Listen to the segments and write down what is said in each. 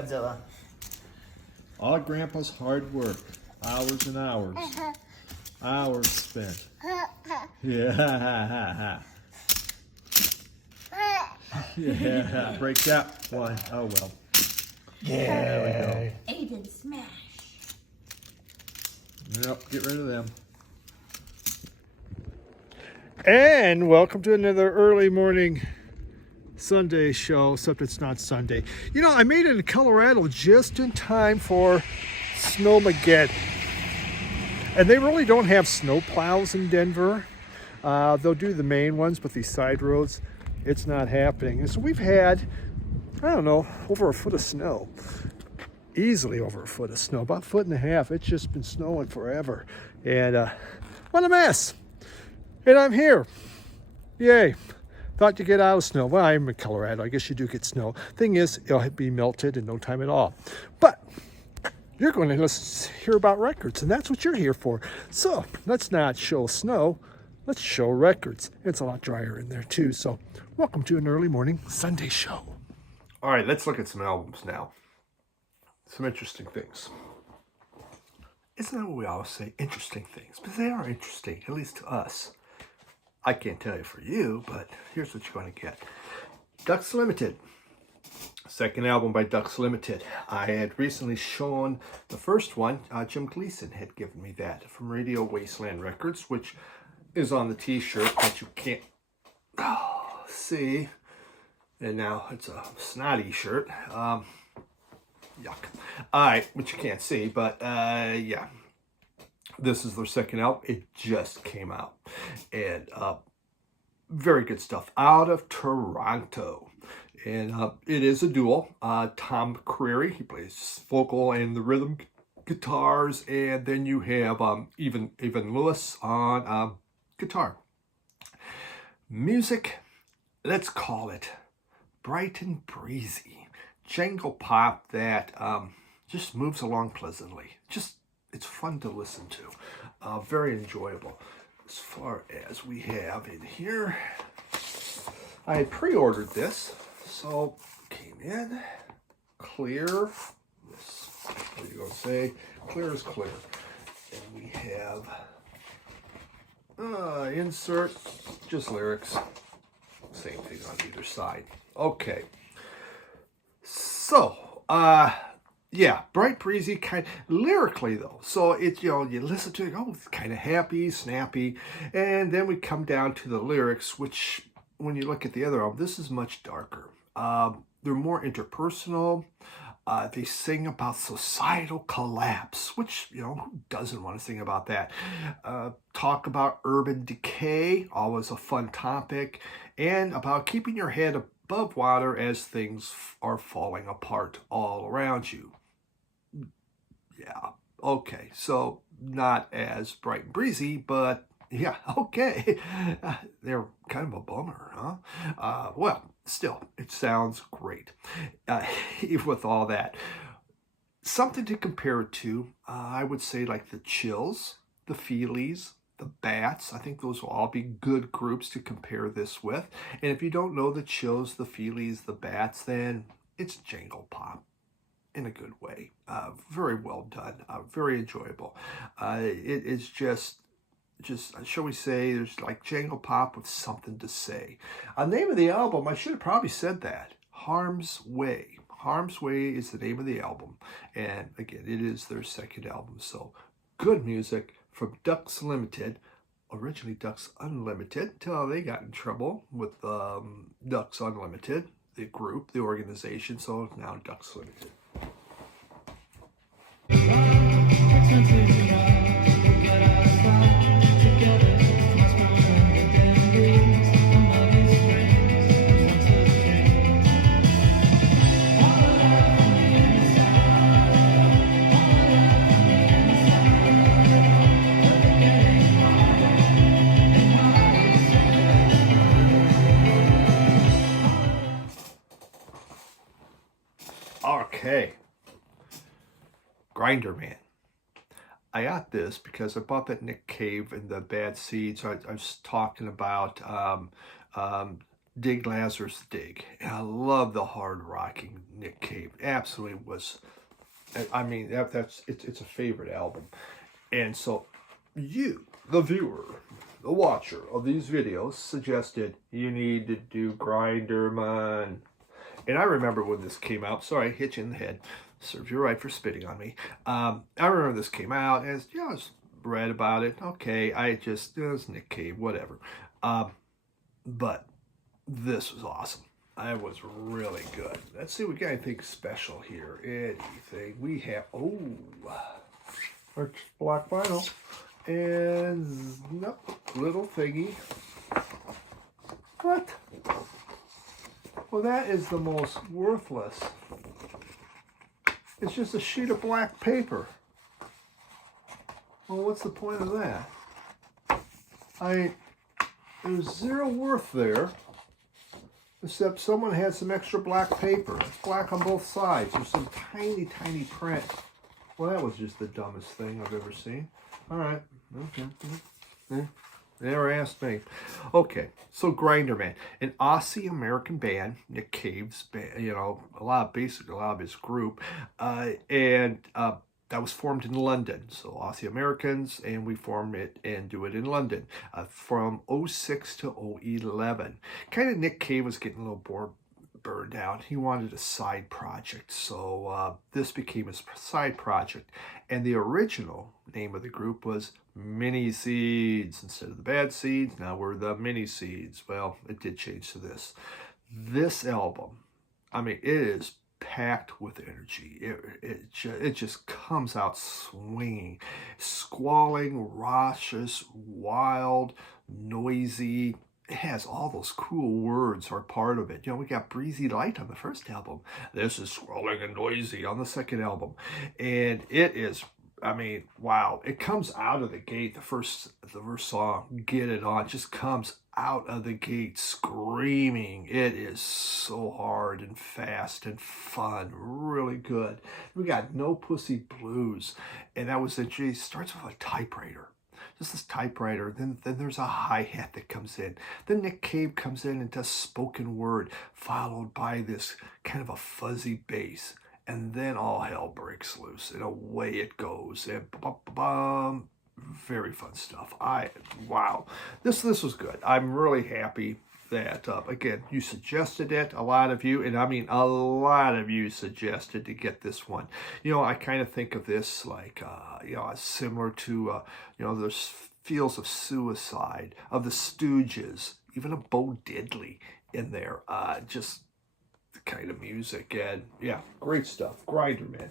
Godzilla. All Grandpa's hard work. Hours and hours. Hours spent. Yeah. Yeah. Break that one. Oh well. Yeah. There we Aiden smash. go. Yep, get rid of them. And welcome to another early morning Sunday show, except it's not Sunday. You know, I made it in Colorado just in time for Snowmageddon. And they really don't have snow plows in Denver. They'll do the main ones, but these side roads, it's not happening. And so we've had, I don't know, over a foot of snow. Easily over a foot of snow, about a foot and a half. It's just been snowing forever. And what a mess. And I'm here. Yay. Thought you get out of snow. Well, I'm in Colorado. I guess you do get snow. Thing is, it'll be melted in no time at all. But you're going to hear about records, and that's what you're here for. So let's not show snow. Let's show records. It's a lot drier in there, too. So welcome to an early morning Sunday show. All right, let's look at some albums now. Some interesting things. Isn't that what we always say? Interesting things. But they are interesting, at least to us. I can't tell you for you, but here's what you're going to get. Ducks Limited. Second album by Ducks Limited. I had recently shown the first one. Jim Gleason had given me that from Radio Wasteland Records, which is on the t-shirt that you can't see. And now it's a snotty shirt. Yuck. All right, which you can't see, but yeah. This is their second album. It just came out. And very good stuff. Out of Toronto. And it is a duo. Tom Creary, he plays vocal and the rhythm guitars. And then you have Evan Lewis on guitar. Music, let's call it bright and breezy. Jangle pop that just moves along pleasantly. It's fun to listen to. Very enjoyable. As far as we have in here, I had pre-ordered this, so came in clear. This, what are you going to say? Clear is clear. And we have insert, just lyrics. Same thing on either side. Okay. So, yeah, bright, breezy, kind of lyrically though. So it's, you listen to it, oh, it's kind of happy, snappy. And then we come down to the lyrics, which when you look at the other album, this is much darker. They're more interpersonal. They sing about societal collapse, which, who doesn't want to sing about that? Talk about urban decay, always a fun topic, and about keeping your head above water as things are falling apart all around you. Yeah, okay, so not as bright and breezy, but yeah, okay. They're kind of a bummer, huh? Well, still, it sounds great with all that. Something to compare it to, I would say like the Chills, the Feelies, the Bats. I think those will all be good groups to compare this with. And if you don't know the Chills, the Feelies, the Bats, then it's jangle pop. In a good way. Very well done. Very enjoyable. It is just, shall we say, there's like jangle pop with something to say. Name of the album, I should have probably said that. Harm's Way. Harm's Way is the name of the album. And again, it is their second album. So good music from Ducks Limited. Originally Ducks Unlimited, until they got in trouble with Ducks Unlimited, the group, the organization. So now Ducks Limited. Okay. Grinderman. I got this because I bought that Nick Cave and the Bad Seeds. I was talking about Dig Lazarus Dig. And I love the hard rocking Nick Cave. Absolutely was. I mean, it's a favorite album. And so you, the viewer, the watcher of these videos, suggested you need to do Grinderman. And I remember when this came out. Sorry, hit you in the head. Serves you right for spitting on me. I remember this came out, and I was read about it. Okay, it was Nick Cave, whatever. But this was awesome. It was really good. Let's see, we got anything special here. Anything we have? Oh, our black vinyl, and nope, little thingy. What? Well, that is the most worthless. It's just a sheet of black paper. Well, what's the point of that? There's zero worth there, except someone had some extra black paper. It's black on both sides. There's some tiny, tiny print. Well, that was just the dumbest thing I've ever seen. All right. Okay. Never asked me. Okay, so Grinderman, an Aussie-American band, Nick Cave's band, a lot of his group, and that was formed in London. So Aussie-Americans, and we form it and do it in London from 06 to 011. Kind of Nick Cave was getting a little burned out. He wanted a side project, so this became his side project. And the original name of the group was Mini Seeds. Instead of the Bad Seeds, now we're the Mini Seeds. Well, it did change to this. This album, I mean, it is packed with energy. It just comes out swinging, squalling, raucous, wild, noisy. It has all those cool words are part of it. We got Breezy Light on the first album. This is Swirling and Noisy on the second album. And it is, I mean, wow. It comes out of the gate, the first song, Get It On, just comes out of the gate screaming. It is so hard and fast and fun. Really good. We got No Pussy Blues. And that was it starts with a typewriter. Just this typewriter, then there's a hi-hat that comes in. Then Nick Cave comes in and does spoken word, followed by this kind of a fuzzy bass. And then all hell breaks loose, and away it goes. And very fun stuff. Wow. This was good. I'm really happy that, again, you suggested it, a lot of you, and I mean a lot of you suggested to get this one. I kind of think of this like, similar to, there's Feels of Suicide, of the Stooges, even a Bo Diddley in there. Just the kind of music, and yeah, great stuff. Grinderman.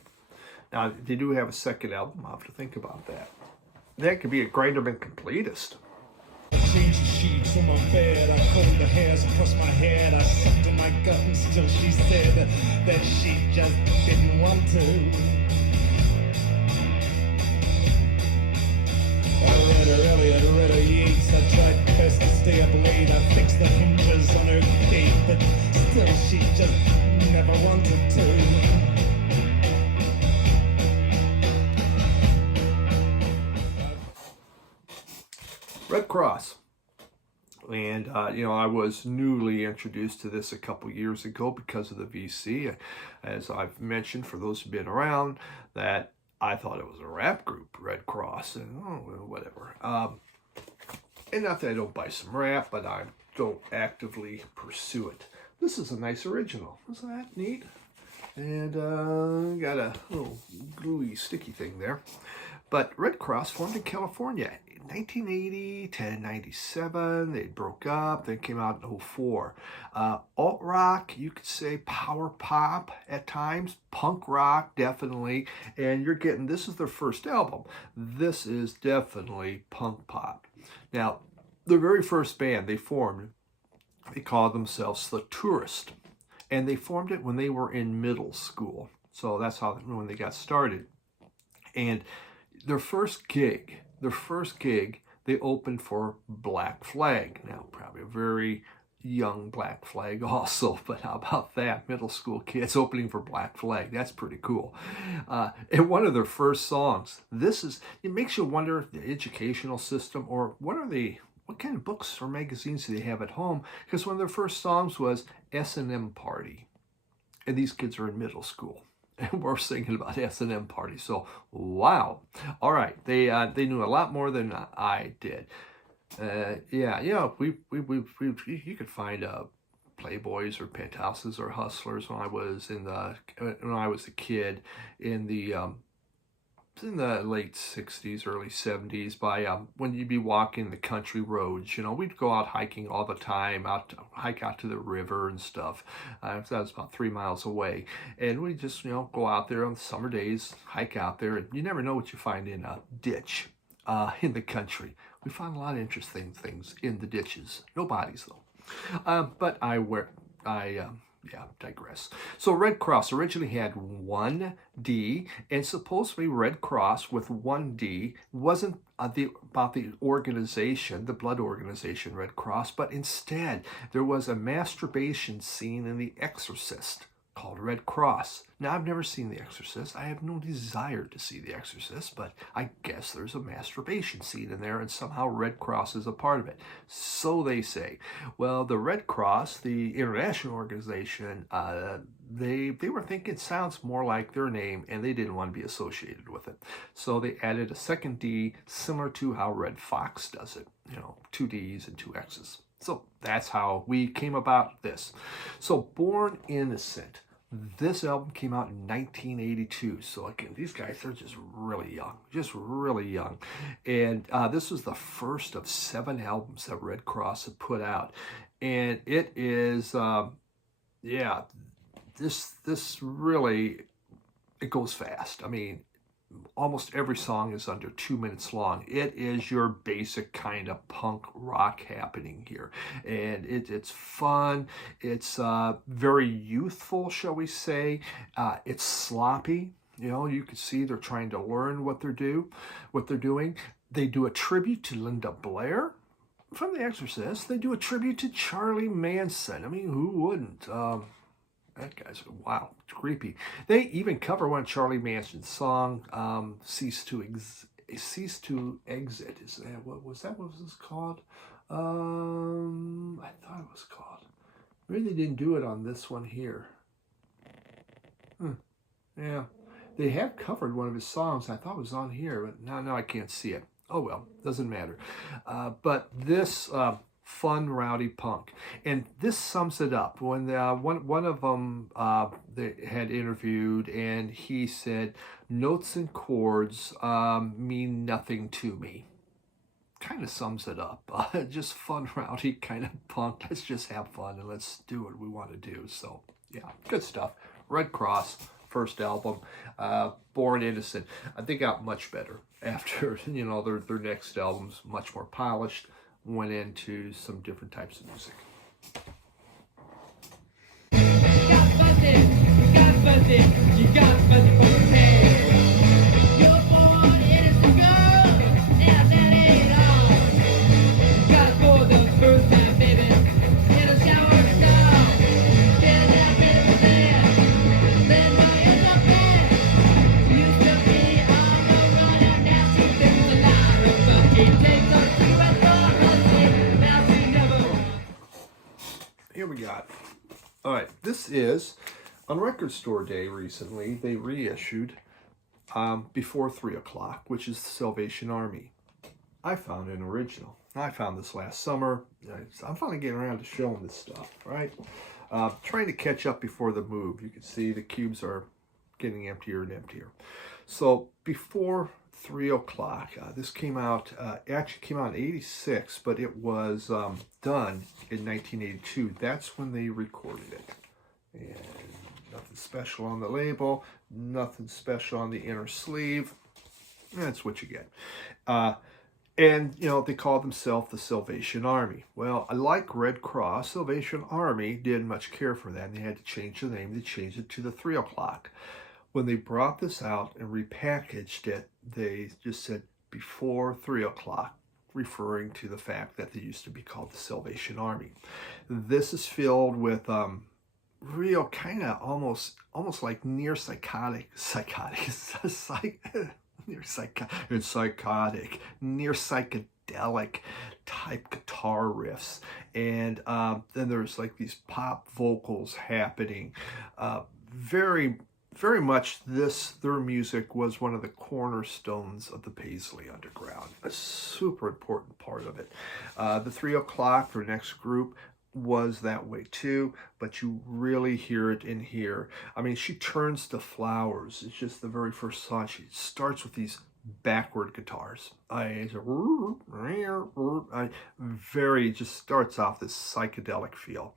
Now, they do have a second album. I'll have to think about that. That could be a Grinderman completist. Change the sheets on my bed, I combed the hairs across my head, I sucked in my gut and still she said that she just didn't want to. I read her Elliot, read her Yeats, I tried best to stay up late, I fixed the hinges on her gate, but still she just never wanted to. Red Kross. And, I was newly introduced to this a couple years ago because of the VC. As I've mentioned, for those who've been around, that I thought it was a rap group, Red Kross, and whatever. And not that I don't buy some rap, but I don't actively pursue it. This is a nice original. Isn't that neat? And got a little gluey, sticky thing there. But Red Kross formed in California in 1980 to 97. They broke up, then came out in 04. Alt rock, you could say power pop at times, punk rock, definitely. And you're getting, this is their first album. This is definitely punk pop. Now, the very first band they formed, they called themselves The Tourist. And they formed it when they were in middle school. So that's when they got started. And their first gig, they opened for Black Flag. Now, probably a very young Black Flag also, but how about that? Middle school kids opening for Black Flag. That's pretty cool. And one of their first songs, it makes you wonder the educational system, or what are they what kind of books or magazines do they have at home? Because one of their first songs was S&M Party. And these kids are in middle school. And we're singing about S&M Party. So, wow. All right. They knew a lot more than I did. Yeah, you could find Playboys or Penthouses or Hustlers when I was a kid in the late 60s, early 70s, by when you'd be walking the country roads. We'd go out hiking all the time, hike out to the river and stuff. That was about 3 miles away. And we just, go out there on the summer days, hike out there, and you never know what you find in a ditch in the country. We found a lot of interesting things in the ditches. No bodies, though. But I digress. So Red Cross originally had one D, and supposedly Red Cross with one D wasn't about the organization, the blood organization Red Cross, but instead there was a masturbation scene in The Exorcist called Red Cross. Now, I've never seen The Exorcist. I have no desire to see The Exorcist, but I guess there's a masturbation scene in there, and somehow Red Cross is a part of it. So they say. Well, the Red Cross, the international organization, they were thinking it sounds more like their name, and they didn't want to be associated with it. So they added a second D, similar to how Red Fox does it. 2 Ds and 2 X's. So that's how we came about this. So Born Innocent. This album came out in 1982. So again, these guys, they're just really young. And this was the first of 7 albums that Red Cross had put out. And it is, this really, it goes fast. I mean, almost every song is under 2 minutes long. It is your basic kind of punk rock happening here. And it's fun. It's very youthful, shall we say. It's sloppy. You can see they're trying to learn what they're doing. They do a tribute to Linda Blair from The Exorcist. They do a tribute to Charlie Manson. I mean, who wouldn't? That guy's, wow, it's creepy. They even cover one of Charlie Manson's song, Cease to Exit. Is that what was this called? I thought it was called. Maybe they didn't do it on this one here. Yeah. They have covered one of his songs. I thought it was on here, but now I can't see it. Oh well, doesn't matter. But this fun, rowdy punk. And this sums it up. When one of them they had interviewed, and he said, notes and chords mean nothing to me. Kind of sums it up. Just fun, rowdy kind of punk. Let's just have fun and let's do what we want to do. So, yeah, good stuff. Red Cross, first album. Born Innocent. They got much better after, their next album's much more polished. Went into some different types of music. You got busted for the pain. You're born innocent girl, and that ain't all. Got it for the first time, baby, in a shower stall. Getting that bit then why end up there? Used to be on the run, and now she thinks a lot of fun. It takes a cigarette for hustling, now she never. Here we got. All right, this is on Record Store Day recently. They reissued Before 3 O'Clock, which is the Salvation Army. I found an original. I found this last summer. I'm finally getting around to showing this stuff, right? Trying to catch up before the move. You can see the cubes are getting emptier and emptier. So Before 3 O'Clock. This came out, actually came out in 86, but it was done in 1982. That's when they recorded it. And nothing special on the label, nothing special on the inner sleeve. That's what you get. And, they called themselves the Salvation Army. Well, like Red Cross, Salvation Army didn't much care for that, and they had to change the name. They changed it to the 3 O'Clock. When they brought this out and repackaged it, they just said Before 3 O'Clock, referring to the fact that they used to be called the Salvation Army. This is filled with real kind of almost like near psychotic, psychedelic type guitar riffs. And then there's like these pop vocals happening. Very, very much their music was one of the cornerstones of the Paisley Underground, a super important part of it. The 3 o'clock for next group was that way too, but you really hear it in here. I mean, she turns to flowers. It's just the very first song. She starts with these backward guitars. Just starts off this psychedelic feel.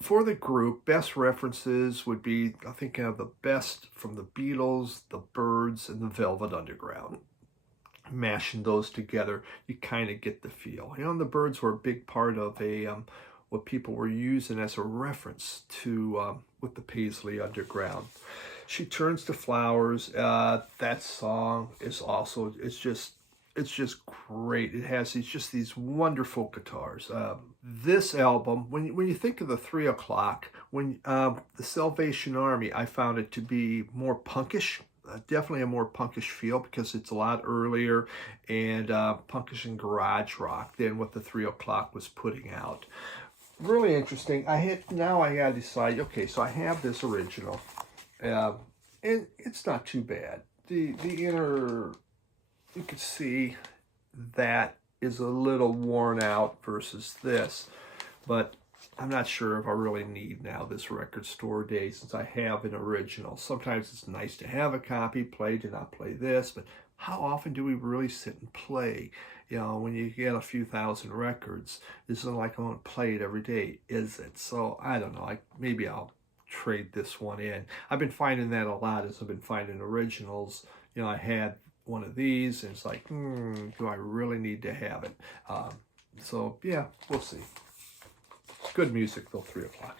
For the group, best references would be, I think, the best from the Beatles, the Byrds, and the Velvet Underground. Mashing those together, you kind of get the feel. You know, and the Byrds were a big part of what people were using as a reference to with the Paisley Underground. She Turns to Flowers. That song is also, it's just great. It has these wonderful guitars. This album, when you think of the 3 o'clock, when the Salvation Army, I found it to be more punkish. Definitely a more punkish feel because it's a lot earlier and punkish and garage rock than what the 3 o'clock was putting out. Really interesting. Now I gotta decide. Okay, so I have this original, and it's not too bad. The inner, you can see that is a little worn out versus this, but I'm not sure if I really need now this record store day since I have an original. Sometimes it's nice to have a copy, play, do not play this, but how often do we really sit and play? You know, when you get a few thousand records, this isn't like I want to play it every day, is it? So I don't know, maybe I'll trade this one in. I've been finding that a lot as I've been finding originals. You know, I had one of these and it's like, do I really need to have it? So yeah, we'll see. Good music though, 3 o'clock.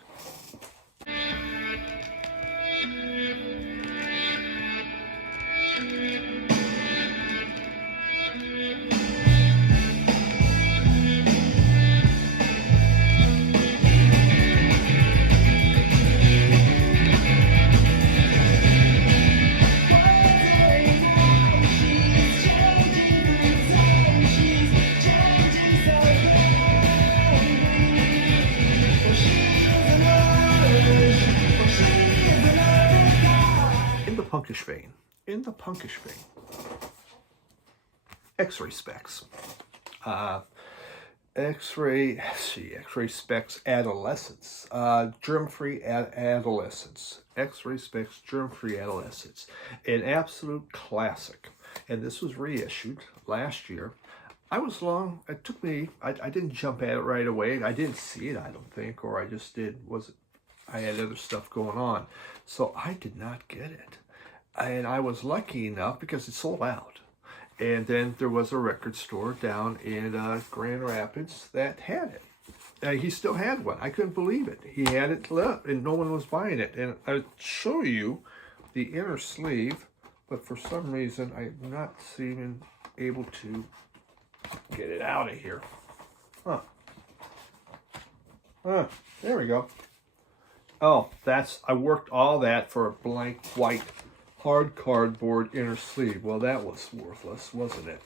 In the punkish vein, X-ray Spex. X-ray Spex Adolescents. Germfree Adolescents. X-ray Spex Germfree Adolescents. An absolute classic. And this was reissued last year. It took me, I didn't jump at it right away. I didn't see it, I don't think, or I just I had other stuff going on. So I did not get it. And I was lucky enough because it sold out. And then there was a record store down in Grand Rapids that had it. He still had one. I couldn't believe it. He had it left and no one was buying it. And I'll show you the inner sleeve, but for some reason I'm not even able to get it out of here. There we go. Oh, I worked all that for a blank white hard cardboard inner sleeve. Well, that was worthless, wasn't it?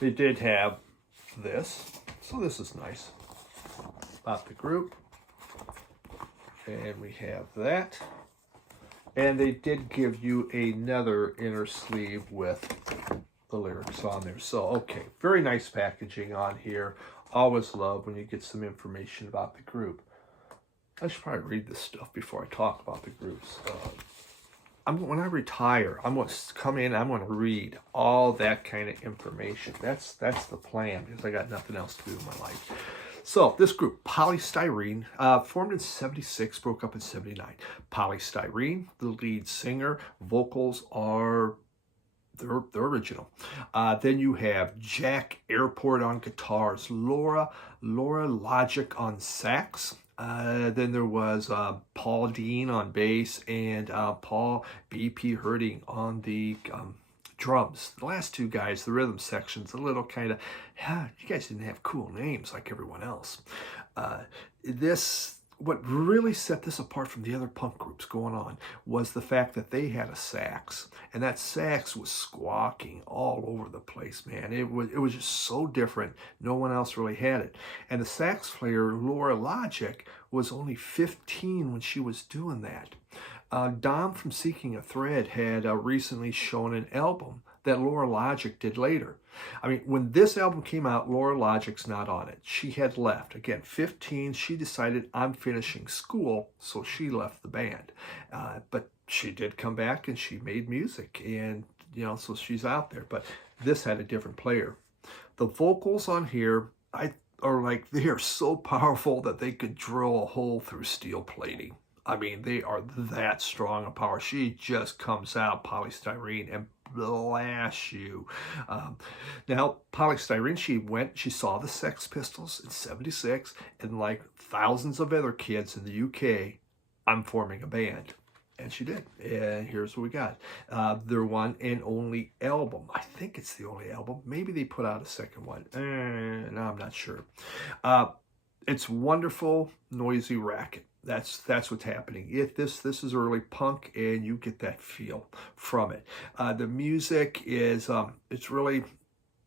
They did have this, so this is nice. About the group. And we have that. And they did give you another inner sleeve with the lyrics on there. So, okay, very nice packaging on here. Always love when you get some information about the group. I should probably read this stuff before I talk about the groups. When I retire, I'm going to come in, I'm going to read all that kind of information. That's the plan because I got nothing else to do in my life. So this group, Polystyrene, formed in 76, broke up in 79. Polystyrene, the lead singer, vocals are the original. Then you have Jack Airport on guitars, Laura Logic on sax. Then there was Paul Dean on bass and Paul B.P. Herding on the drums. The last two guys, the rhythm section's a little kind of, you guys didn't have cool names like everyone else. This what really set this apart from the other punk groups going on was the fact that they had a sax, and that sax was squawking all over the place, man. It was just so different. No one else really had it. And the sax player, Laura Logic, was only 15 when she was doing that. Dom from Seeking a Thread had recently shown an album that Laura Logic did later. I mean, when this album came out, Laura Logic's not on it. She had left. Again, 15, she decided, I'm finishing school, so she left the band. But she did come back and she made music, and, you know, so she's out there. But this had a different player. The vocals on here, they are so powerful that they could drill a hole through steel plating. I mean, they are that strong of power. She just comes out polystyrene and blasts you. Now, polystyrene, she saw the Sex Pistols in '76, and like thousands of other kids in the UK, I'm forming a band. And she did. And here's what we got. Their one and only album. I think it's the only album. Maybe they put out a second one. No, I'm not sure. It's wonderful, noisy racket. That's what's happening. This is early punk, and you get that feel from it. The music is it's really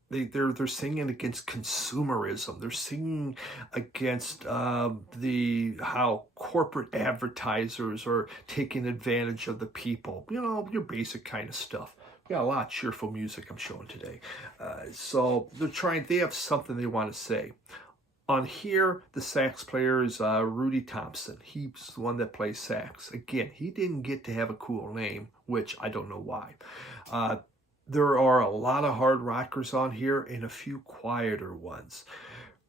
they're singing against consumerism. They're singing against how corporate advertisers are taking advantage of the people. You know, your basic kind of stuff. We got a lot of cheerful music I'm showing today. So they have something they want to say. On here, the sax player is Rudy Thompson. He's the one that plays sax. Again, he didn't get to have a cool name, which I don't know why. There are a lot of hard rockers on here and a few quieter ones.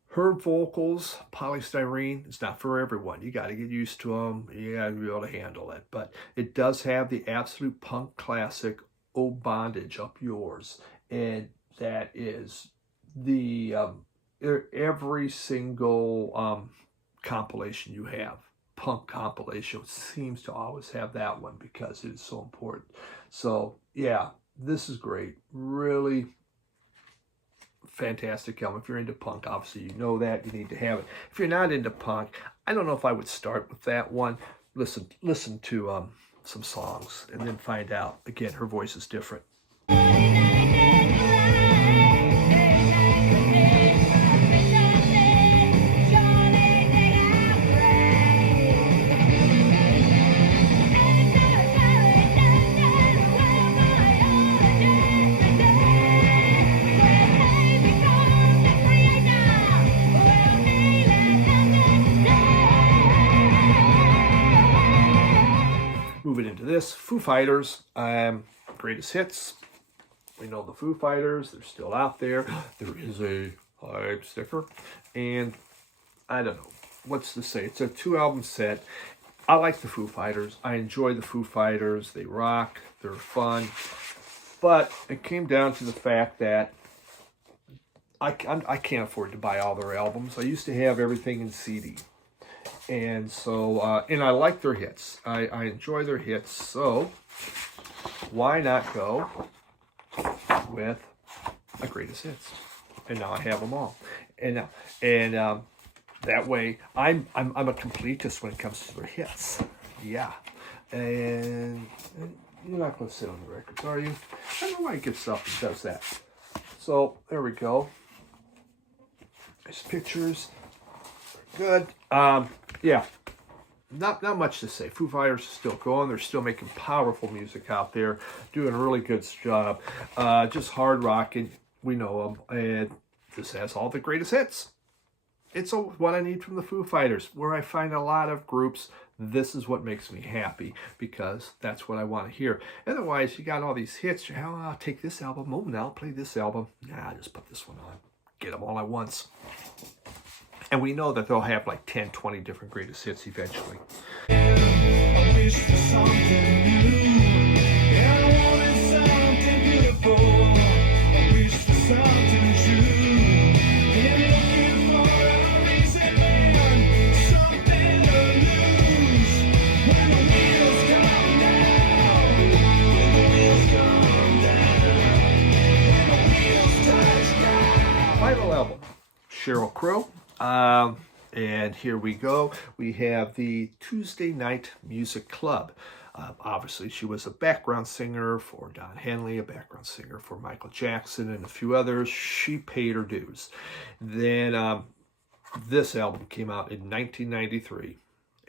Her vocals, polystyrene, it's not for everyone. You got to get used to them. You got to be able to handle it. But it does have the absolute punk classic, Oh Bondage, Up Yours. And that is the... every single compilation you have, punk compilation, seems to always have that one because it is so important. So yeah, this is great. Really fantastic album. If you're into punk, obviously you know that. You need to have it. If you're not into punk, I don't know if I would start with that one. Listen to some songs and then find out. Again, her voice is different. Moving into this, Foo Fighters, greatest hits. We know the Foo Fighters, they're still out there. There is a hype sticker. And I don't know, what's to say? It's a 2-album set. I like the Foo Fighters. I enjoy the Foo Fighters. They rock, they're fun. But it came down to the fact that I can't afford to buy all their albums. I used to have everything in CD. And so, and I like their hits. I enjoy their hits. So, why not go with a greatest hits? And now I have them all. And that way, I'm a completist when it comes to their hits. Yeah. And you're not going to sit on the records, are you? I don't know why he gets up and does that. So, there we go. There's pictures. Good. Yeah, not much to say. Foo Fighters is still going. They're still making powerful music out there, doing a really good job. Just hard rocking. We know them, and this has all the greatest hits. It's what I need from the Foo Fighters. Where I find a lot of groups, this is what makes me happy because that's what I want to hear. Otherwise, you got all these hits. I'll take this album. Oh, now I'll play this album. Nah, just put this one on. Get them all at once. And we know that they'll have like 10, 20 different greatest hits eventually. I wish for something new. Yeah, I wanted something beautiful. I wish for something true. Been looking for a reason, man. Something to lose. When the wheels come down. When the wheels come down. When the wheels touch down. Final album, Sheryl Crow. And here we go. We have the Tuesday Night Music Club. Obviously, she was a background singer for Don Henley, a background singer for Michael Jackson, and a few others. She paid her dues. Then this album came out in 1993,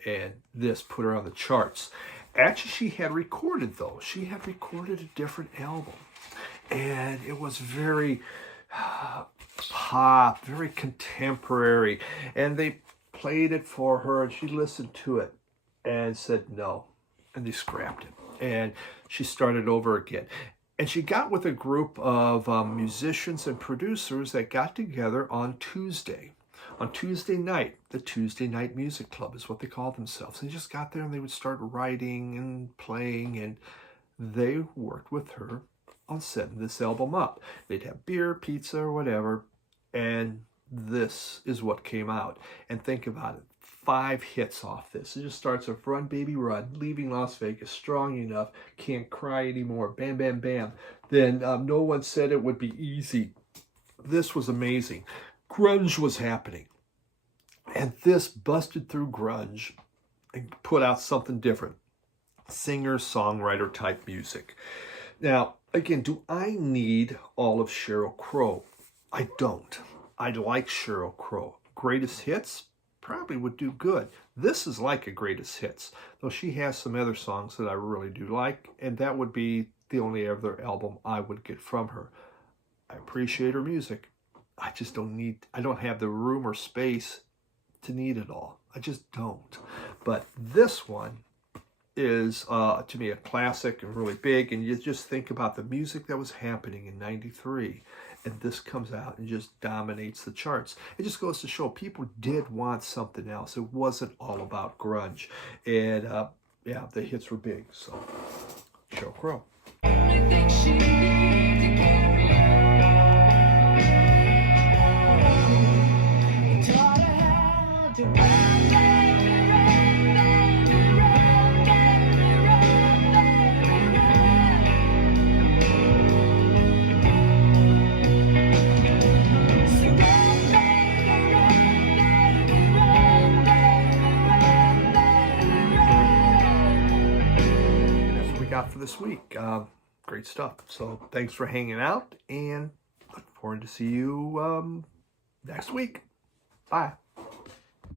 and this put her on the charts. Actually, she had recorded a different album, and it was very pop, very contemporary, and they played it for her, and she listened to it and said no, and they scrapped it, and she started over again. And she got with a group of musicians and producers that got together on Tuesday night. The Tuesday Night Music Club is what they called themselves. They just got there and they would start writing and playing, and they worked with her on setting this album up. They'd have beer, pizza, or whatever, and this is what came out. And think about it, 5 hits off this. It just starts with Run Baby Run, Leaving Las Vegas, Strong Enough, Can't Cry Anymore, Bam Bam Bam. Then No One Said It Would Be Easy. This was amazing. Grunge was happening, and this busted through grunge and put out something different. Singer-songwriter type music. Now, again, do I need all of Sheryl Crow? I don't. I like Sheryl Crow. Greatest hits probably would do good. This is like a greatest hits, though she has some other songs that I really do like, and that would be the only other album I would get from her. I appreciate her music. I don't have the room or space to need it all. I just don't. But this one is, to me, a classic and really big. And you just think about the music that was happening in '93. And this comes out and just dominates the charts. It just goes to show people did want something else. It wasn't all about grunge. And, yeah, the hits were big. So, Sheryl Crow. Only thing she needs to carry on. Taught her how to run, baby, run, baby, run, baby, run, baby, run. So run, baby, run, baby, run, baby, run. That's what we got for this week. Great stuff. So thanks for hanging out, and look forward to see you next week. Bye.